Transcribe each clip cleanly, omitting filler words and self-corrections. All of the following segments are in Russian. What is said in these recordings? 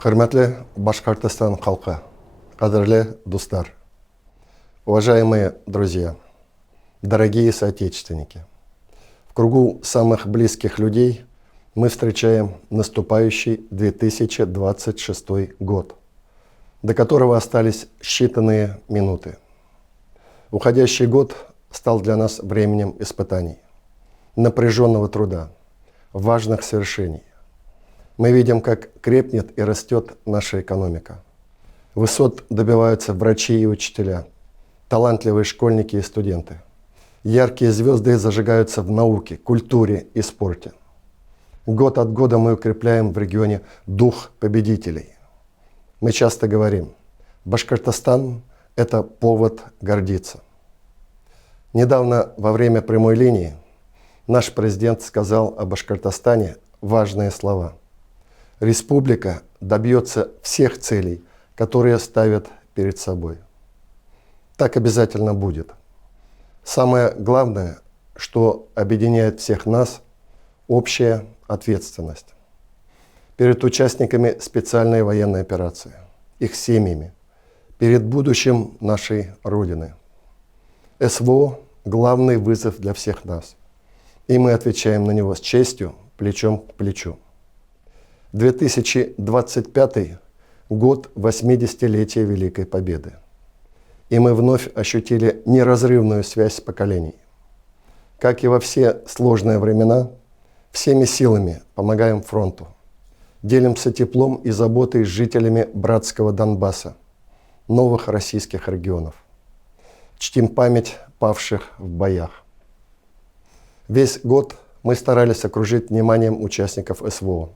Хөрмәтле Башкортостан халкы, кадерле достар, уважаемые друзья, дорогие соотечественники. В кругу самых близких людей мы встречаем наступающий 2026 год, до которого остались считанные минуты. Уходящий год стал для нас временем испытаний, напряженного труда, важных свершений. Мы видим, как крепнет и растет наша экономика. Высот добиваются врачи и учителя, талантливые школьники и студенты. Яркие звезды зажигаются в науке, культуре и спорте. Год от года мы укрепляем в регионе дух победителей. Мы часто говорим, Башкортостан – это повод гордиться. Недавно во время прямой линии наш президент сказал о Башкортостане важные слова. Республика добьется всех целей, которые ставят перед собой. Так обязательно будет. Самое главное, что объединяет всех нас – общая ответственность перед участниками специальной военной операции, их семьями, перед будущим нашей Родины. СВО – главный вызов для всех нас, и мы отвечаем на него с честью, плечом к плечу. 2025 год 80-летия Великой Победы. И мы вновь ощутили неразрывную связь поколений. Как и во все сложные времена, всеми силами помогаем фронту. Делимся теплом и заботой с жителями братского Донбасса, новых российских регионов. Чтим память павших в боях. Весь год мы старались окружить вниманием участников СВО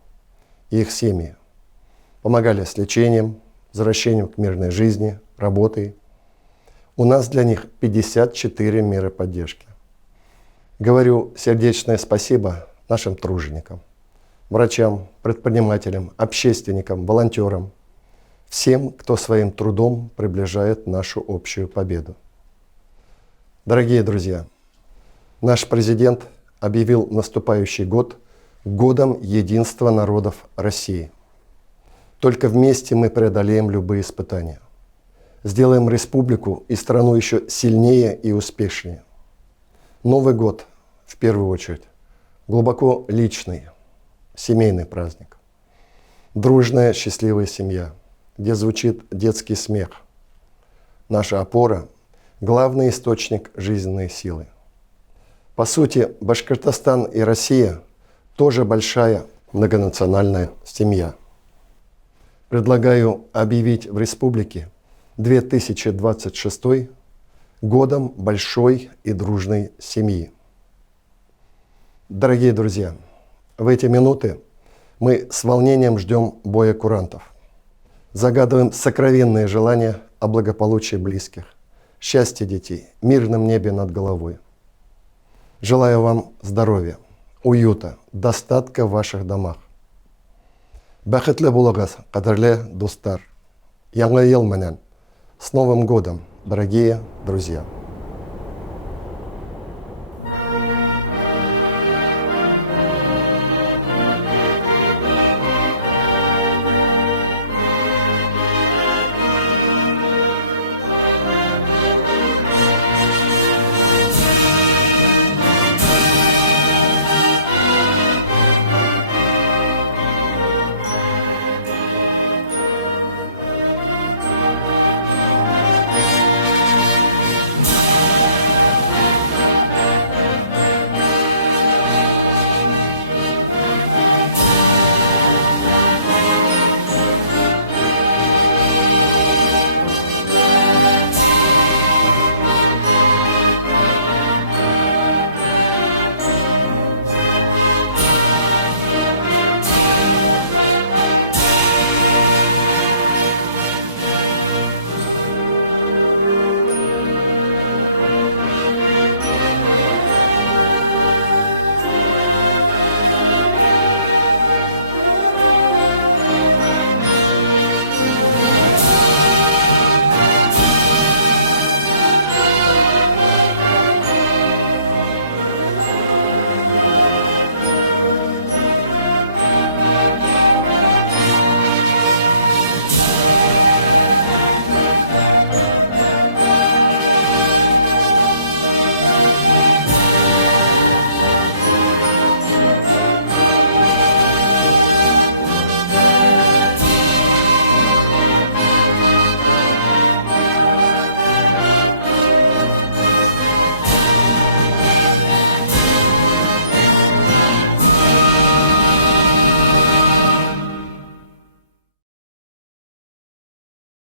и их семьи. Помогали с лечением, возвращением к мирной жизни, работой. У нас для них 54 меры поддержки. Говорю сердечное спасибо нашим труженикам, врачам, предпринимателям, общественникам, волонтерам, всем, кто своим трудом приближает нашу общую победу. Дорогие друзья, наш президент объявил наступающий год годом единства народов России. Только вместе мы преодолеем любые испытания. Сделаем республику и страну еще сильнее и успешнее. Новый год, в первую очередь, глубоко личный, семейный праздник. Дружная, счастливая семья, где звучит детский смех. Наша опора – главный источник жизненной силы. По сути, Башкортостан и Россия – тоже большая многонациональная семья. Предлагаю объявить в республике 2026 годом большой и дружной семьи. Дорогие друзья, в эти минуты мы с волнением ждем боя курантов. Загадываем сокровенные желания о благополучии близких, счастье детей, мирном небе над головой. Желаю вам здоровья, уюта, достатка в ваших домах. Бәхетле булыгыз, кадерле достар. Яңа ел менән. С Новым годом, дорогие друзья!